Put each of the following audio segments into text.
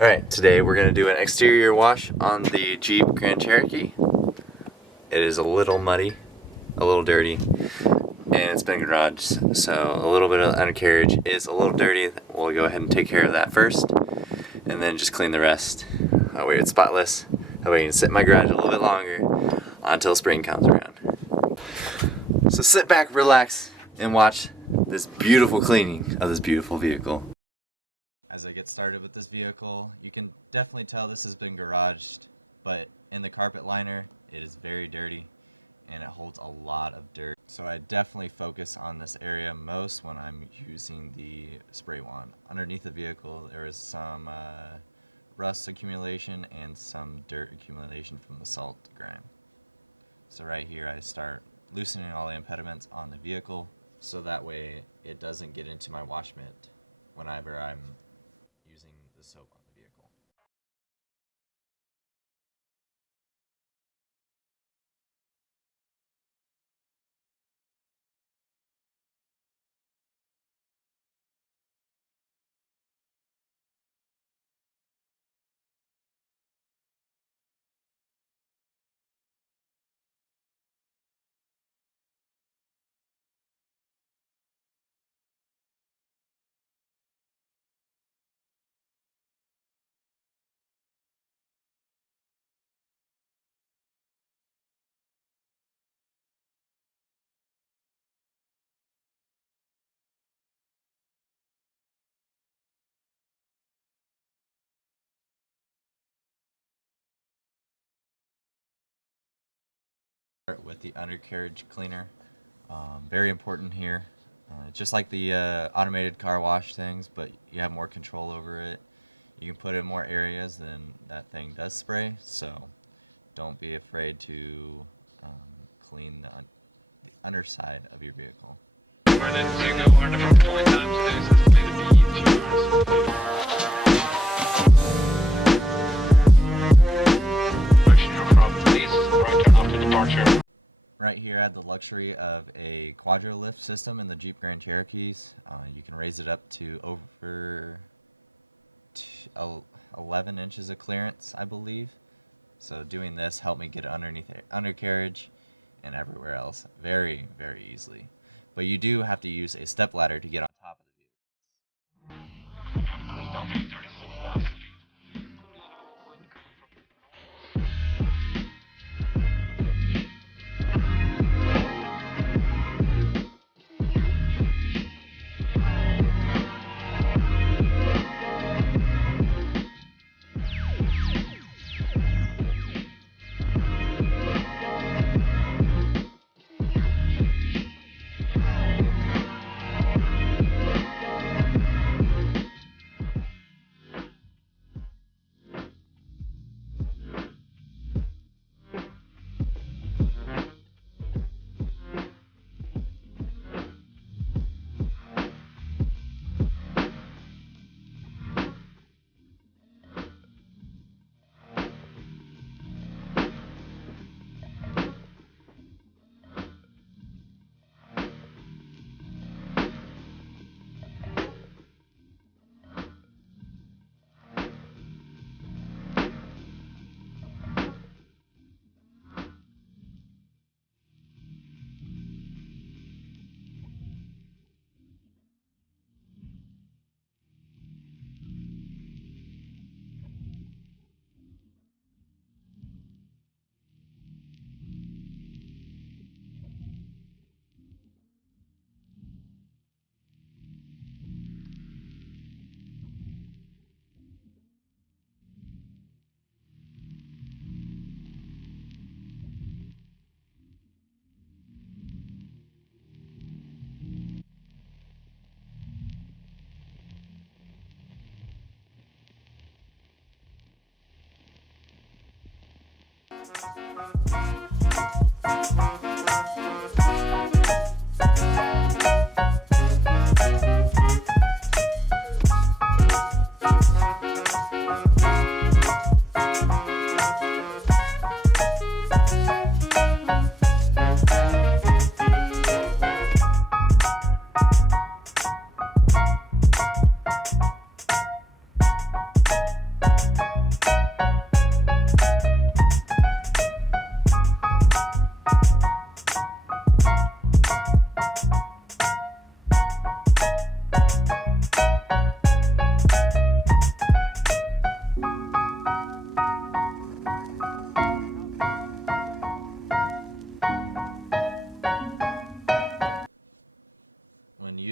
Alright, today we're going to do an exterior wash on the Jeep Grand Cherokee. It is a little muddy, a little dirty, and it's been garaged, so a little bit of undercarriage is a little dirty. We'll go ahead and take care of that first, and then just clean the rest. That way it's spotless. That way I can sit in my garage a little bit longer until spring comes around. So sit back, relax, and watch this beautiful cleaning of this beautiful vehicle. As I get started with this vehicle, you can definitely tell this has been garaged, but in the carpet liner, it is very dirty and it holds a lot of dirt. So I definitely focus on this area most when I'm using the spray wand. Underneath the vehicle, there is some rust accumulation and some dirt accumulation from the salt grime. So right here, I start loosening all the impediments on the vehicle, so that way it doesn't get into my wash mitt whenever I'm using the soap on the vehicle. Start with the undercarriage cleaner. Very important here. Just like the automated car wash things, but you have more control over it. You can put it in more areas than that thing does spray, so don't be afraid to clean the underside of your vehicle. Right here I had the luxury of a quadro lift system in the Jeep Grand Cherokees. You can raise it up to over 11 inches of clearance, I believe. So doing this helped me get underneath the undercarriage and everywhere else very, very easily. But you do have to use a step ladder to get on top of the vehicle.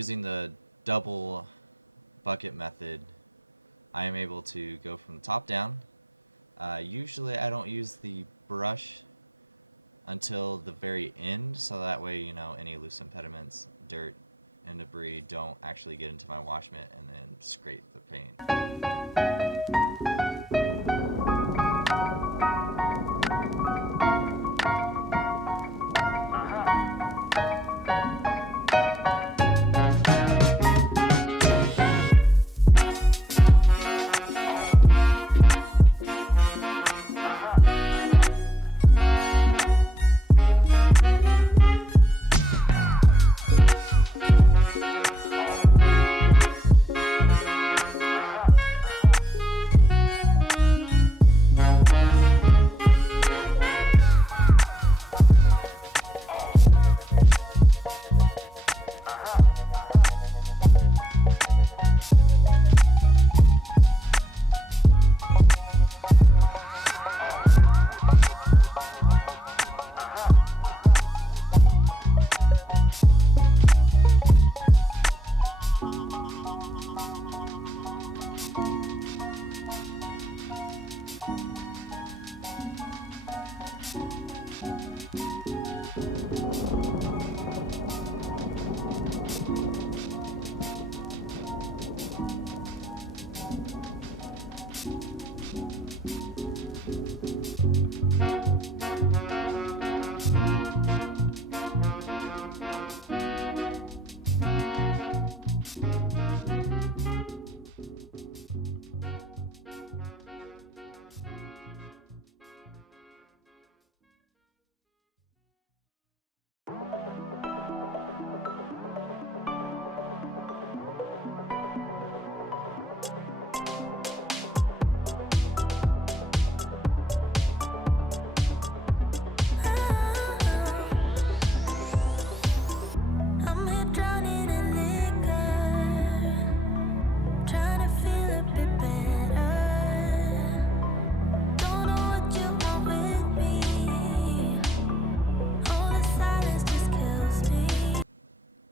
using the double bucket method, I am able to go from the top down. Usually I don't use the brush until the very end, so that way, you know, any loose impediments, dirt, and debris don't actually get into my wash mitt and then scrape the paint.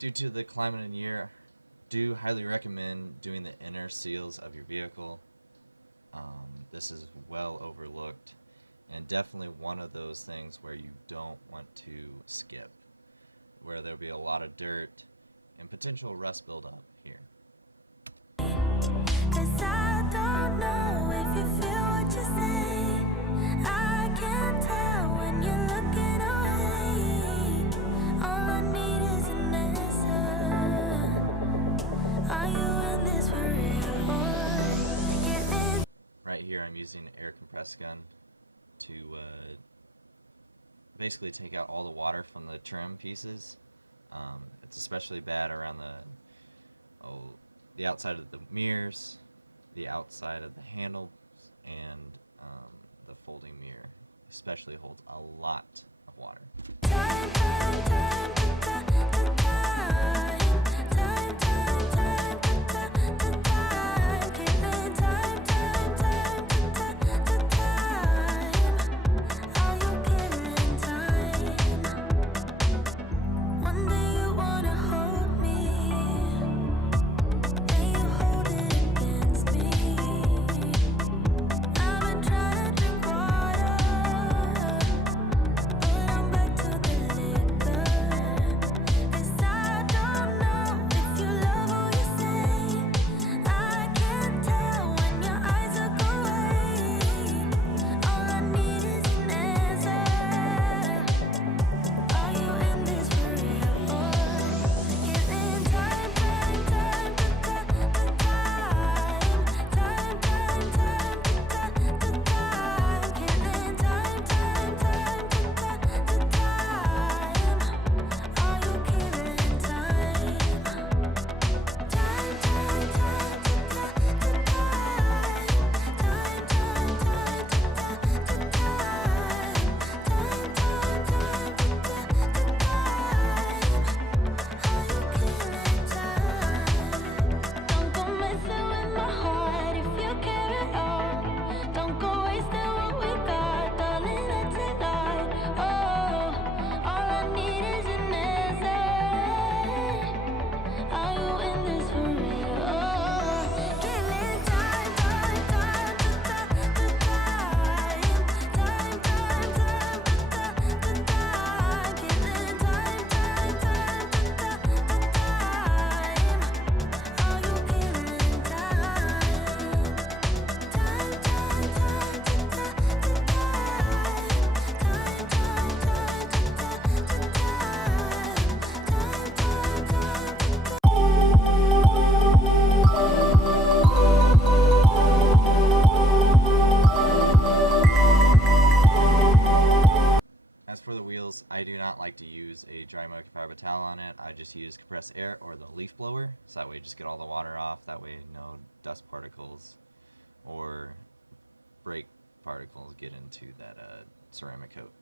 Due to the climate and year, do highly recommend doing the inner seals of your vehicle. This is well overlooked and definitely one of those things where you don't want to skip, where there'll be a lot of dirt and potential rust buildup here. Right here I'm using an air compressed gun to basically take out all the water from the trim pieces. It's especially bad around the outside of the mirrors, the outside of the handles, and the folding mirror especially holds a lot of water. vehicles, I do not like to use a dry microfiber towel on it. I just use compressed air or the leaf blower, so that way you just get all the water off. That way no dust particles or brake particles get into that ceramic coat.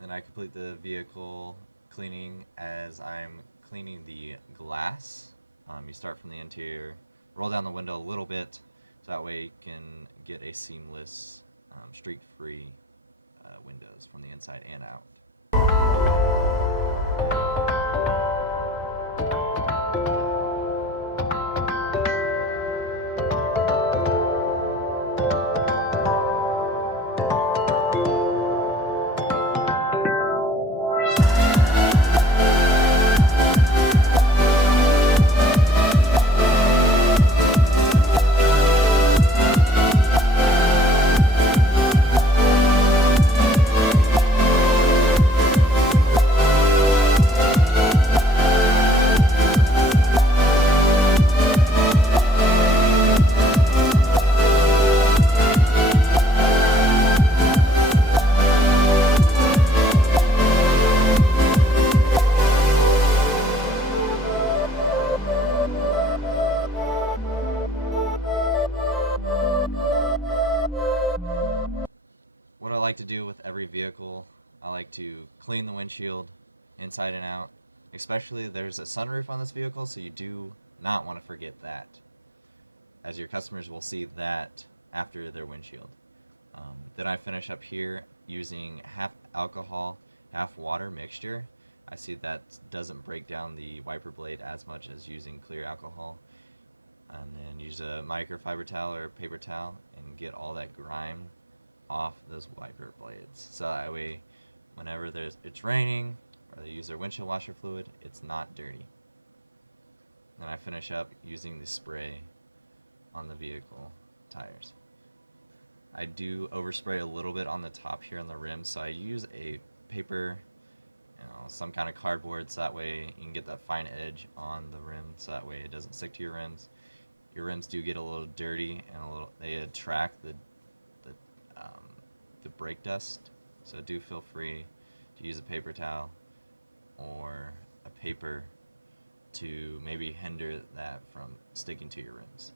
Then I complete the vehicle cleaning as I'm cleaning the glass. You start from the interior, roll down the window a little bit, so that way you can get a seamless, streak-free windows from the inside and out. What I like to do with every vehicle, I like to clean the windshield inside and out. Especially there's a sunroof on this vehicle, so you do not want to forget that, as your customers will see that after their windshield. Then I finish up here using half alcohol, half water mixture. I see that doesn't break down the wiper blade as much as using clear alcohol. And then use a microfiber towel or a paper towel and get all that grime off those wiper blades. So that way, whenever it's raining or they use their windshield washer fluid, it's not dirty. Then I finish up using the spray on the vehicle tires. I do overspray a little bit on the top here on the rim, so I use a paper, some kind of cardboard, so that way you can get that fine edge on the rim, so that way it doesn't stick to your rims. Your rims do get a little dirty and they attract the brake dust, so do feel free to use a paper towel or a paper to maybe hinder that from sticking to your rims.